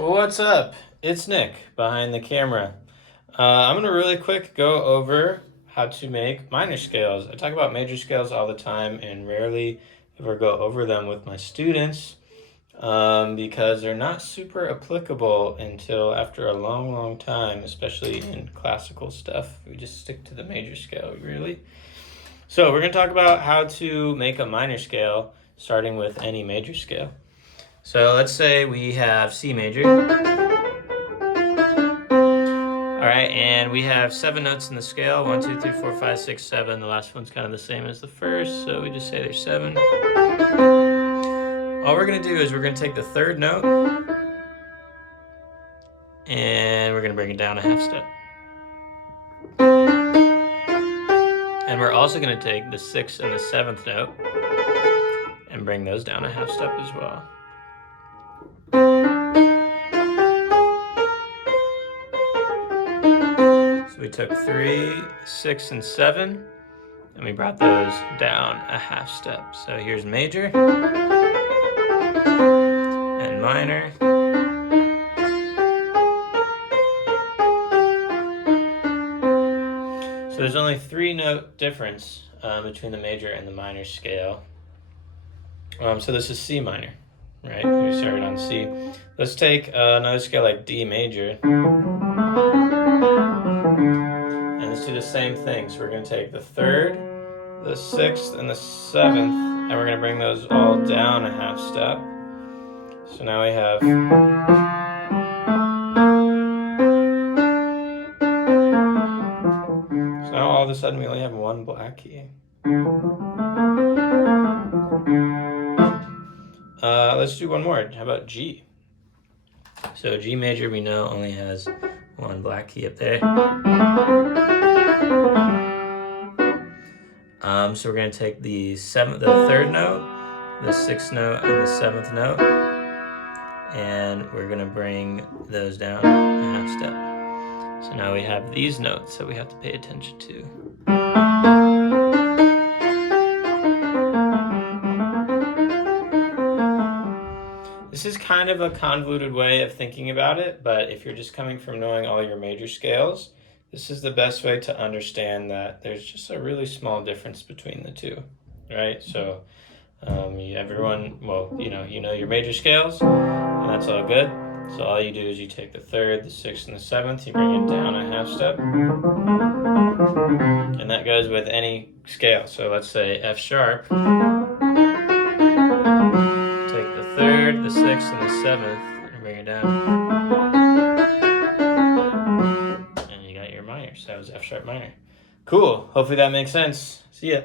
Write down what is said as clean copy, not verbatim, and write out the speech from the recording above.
What's up? It's Nick behind the camera. I'm going to really quick go over how to make minor scales. I talk about major scales all the time and rarely ever go over them with my students because they're not super applicable until after a long time, especially in classical stuff. We just stick to the major scale, really. So we're going to talk about how to make a minor scale starting with any major scale. So let's say we have C major. All right, and we have 7 notes in the scale, 1, 2, 3, 4, 5, 6, 7. The last one's kind of the same as the first, so we just say there's 7. All we're gonna do is we're gonna take the 3rd note and we're gonna bring it down a half step. And we're also gonna take the 6th and the 7th note and bring those down a half step as well. So we took 3, 6, and 7, and we brought those down a half step. So here's major and minor. So there's only 3 note difference between the major and the minor scale. So this is C minor, right? We started on C. Let's take another scale like D major. And let's do the same thing. So we're going to take the 3rd, the 6th, and the 7th, and we're going to bring those all down a half step. So now we have... So now all of a sudden we only have 1 black key. Let's do one more. How about G? So G major we know only has 1 black key up there. So we're going to take the 3rd note, the 6th note, and the 7th note, and we're going to bring those down a half step. So now we have these notes that we have to pay attention to. This is kind of a convoluted way of thinking about it, but if you're just coming from knowing all your major scales, this is the best way to understand that there's just a really small difference between the two, right? So everyone, well, you know your major scales, and that's all good. So all you do is you take the 3rd, the 6th, and the 7th, you bring it down a half step, and that goes with any scale. So let's say F sharp. Take the 3rd, the 6th, and the 7th, and bring it down. And you got your minor. So that was F sharp minor. Cool. Hopefully that makes sense. See ya.